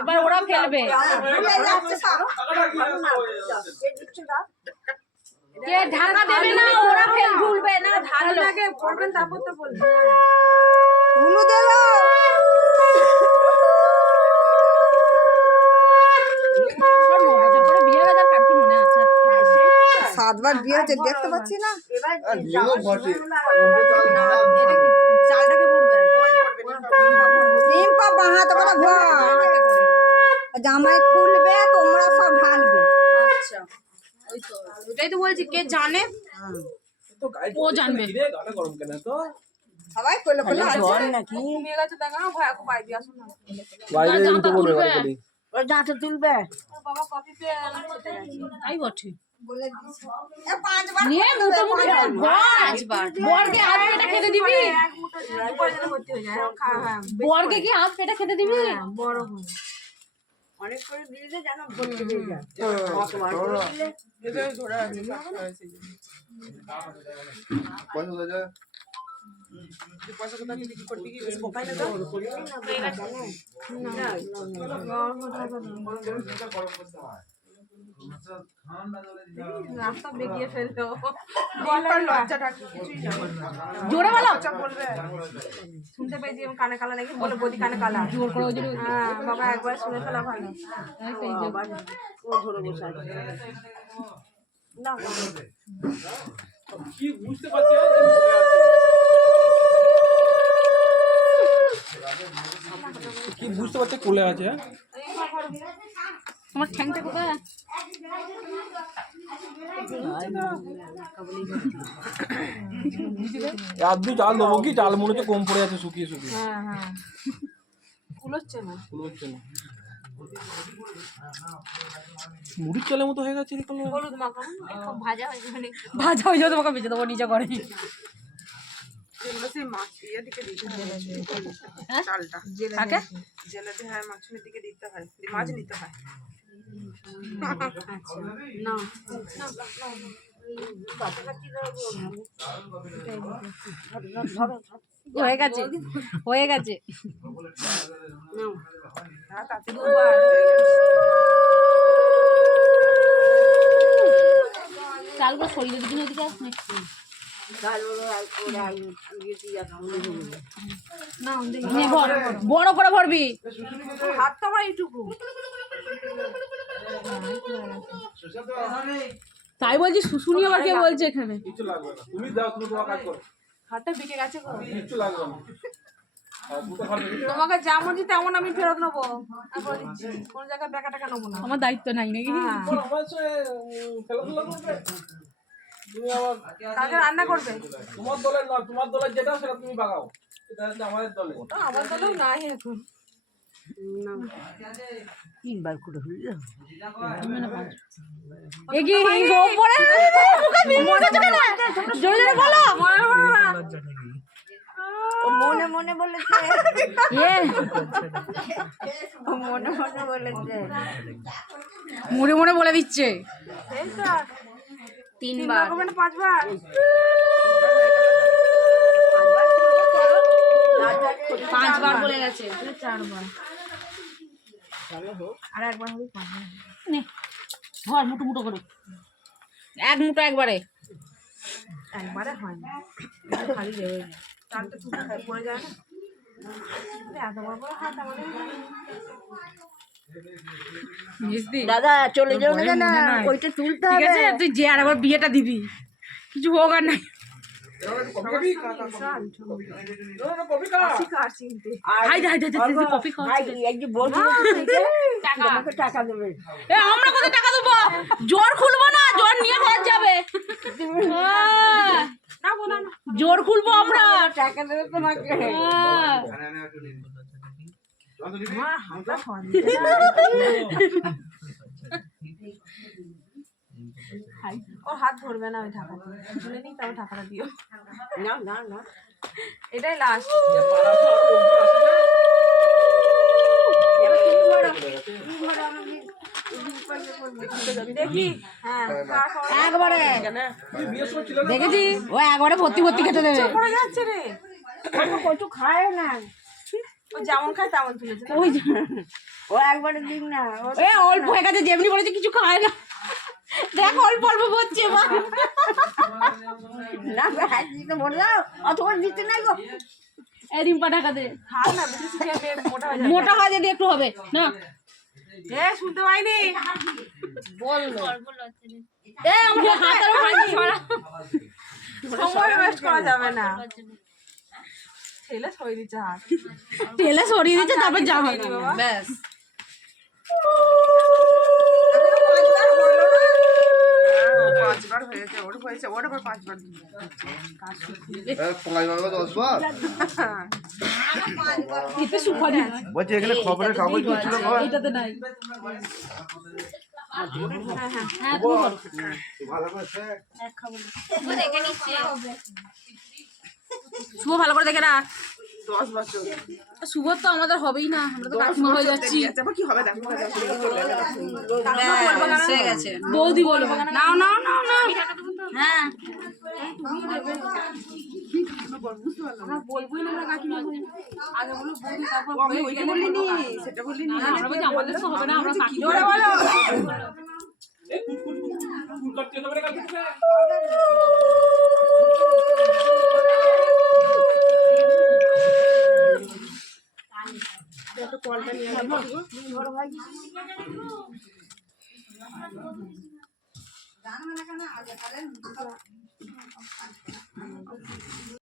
এবার ওরা ফেলবে। কে ঢাকা দেবে না, ওরা ভুলবে না, ঢাকার আগে পড়বেন তারপর তো বলবে। উলু দিল। সাতবার বিয়ে হচ্ছে দেখতে পাচ্ছি না। চালটাকে পড়বে বাহাতে করে জামাই খুলবে, তোমরা সব ঢালবে। আচ্ছা ওই তো ওটাই তো বলছি, কে জানে ও জানবে। সবাই কইলো কইলো জল নাকি নিয়ে গেছে, দেখা না ভয় পাই দিয়ে আসুন না বাইরে তো বলবে বাড়ি ওই দাঁতে তুলবে বাবা কপি পে খেতে গেছে তাই বটে বলে দিছি এ পাঁচবার নিয়ে মোটামুটি পাঁচবার বরকে হাত পেটা খেতে দিবি, এক মুঠো দুপুর যেন ভর্তি হয়ে যায়। হ্যাঁ বরকে কি হাত পেটা খেতে দিবি? বড় হয় অনেক করে দিলে জানো ভর্তি হয়ে যায়। কতবার দিলে এতে ধরে আছে কাটতে হয়েছে কত দাদা পয়সা কথা কি করতে কি মোবাইলে দাও না রাস্তা বেরিয়ে ফেলতো বলার লজ্জাটা কিছুই না জোরে বলো বলবে শুনতে পেয়েছি আমি কানে কালা নাকি বলে বদি কানে কালা জোর করে ওই হ্যাঁ বাবা একবার শুনে ফেলা ভালো ও ধরে বসে আছে না কি বুঝতে পারছি কি বুঝতে পারছে কোলে আছে তোমার ঠ্যাংটা কোথায় আদু চাল দেবো কি চাল মনে হচ্ছে কম পড়ে আছে শুকিয়ে শুকিয়ে হ্যাঁ হ্যাঁ কুলোচ্ছে না মুড়ির চালের মতো হয়ে গেছে হলুদ মাখানো ভাজা হয়ে যাবে তোমাকে বেঁচে দেবো নিচে করে চালটা জেলে দিয়ে হয় মাছের দিকে দিতে হয় মাছ নিতে হয় হয়ে গেছে হয়ে গেছে চালগুলো সরিয়ে দিবি ওদিকে আসবে বড় করে ভরবি হাতটা আমার এইটুকু তাই বলছি শুশুনি আবার কে বলছে এখানে কিছু লাগবে না তুমি দাও তুমি তোমার কাজ করো হাতটা বিকে গেছে কিছু লাগবে না তোমাকে যেমন দিতে তেমন আমি ফেরত নেবো কোন জায়গায় টাকা টাকা নেবো না আমার দায়িত্ব নাই নাকি তুমি আবার কাকে রান্না করবে তোমার দলের না তোমার দলের যেটা সেটা তুমি বাগাও এটা হচ্ছে আমাদের দলে ওটা আমার দলেও নাই এখন না তিনবার করে হইলো এগি ওপরে মুখে বিমনে চলে না জোরে জোরে বলো মনে মনে বলেছে মনে মনে বলেছে মনে মনে বলে দিচ্ছে তিনবার পাঁচবার পাঁচবার বলে গেছে চারবার আর একবার হবে পাঁচবার মুঠো মুঠো করে এক মুঠো একবারে হয় না খালি দেবে চালটা টুকু পড়ে যায় না এত বড় বড় হাত আমাদের দাদা চলে যাও না ওইটা তুলতে হবে ঠিক আছে তুই যে আর আবার বিয়েটা দিবি কিছু হোক আর নাই আমরা কোথায় টাকা দেবো জোর খুলবো না জোর নিয়ে ঘর যাবে জোর খুলবো আমরা টাকা দেবে তোমাকে ও হাত ধরবে না ওই টাকাটা শুনে নি তাও টাকাটা দিও না না না এটাই লাস্ট দেখি হ্যাঁ একবারে দেখেছি ও একবারে ভর্তি ভর্তি খেতে দেবে পড়ে যাচ্ছে রে কচু খায় না ও যেমন খায় তেমন তুলেছে। ওই ও একবারে দিক না, এ অল্প হয়ে গেছে, যেমনি বলেছে কিছু খায় না, দেখ অল্প অল্প বলছে মা। না তো বলে দাও, অত করে দিতে নাই গো। এই রিম্পা টাকা দে, খাও না, বেশি খেয়ে মোটা হয়ে যাবে। মোটা হয় যদি একটু হবে না। শুনতে পাইনি বললো আমাকে হাতের সময় ওয়েস্ট করা যাবে না। ঠেলে সরিয়ে দিচ্ছে হাত, ঠেলে সরিয়ে দিচ্ছে, তারপর যা হবে ব্যাস। পাঁচবার হয়েছে, ওর হয়েছে, ওর আবার পাঁচবার এতে সুপারি বলছি এখানে খবরের কাগজ ছিল, এটাতে নাই। হ্যাঁ শুভ ভালো করে দেখে রাখ। 10 বছর শুভ তো আমাদের হবেই না, আমরা তো কাকিমা হয়ে যাচ্ছি। কি হবে দেখো, বৌদি বলবো নাও নাও নাও নাও। হ্যাঁ আমরা বলবোই না, আমরা কাকিমা হই। আগে বলো বৌদি, তারপর আমি ওইটা বলিনি, সেটা বলিনি। আমরা বলছি আমাদের তো হবে না, আমরা কাকিমা বলো। কলটা নিয়ে আসবো।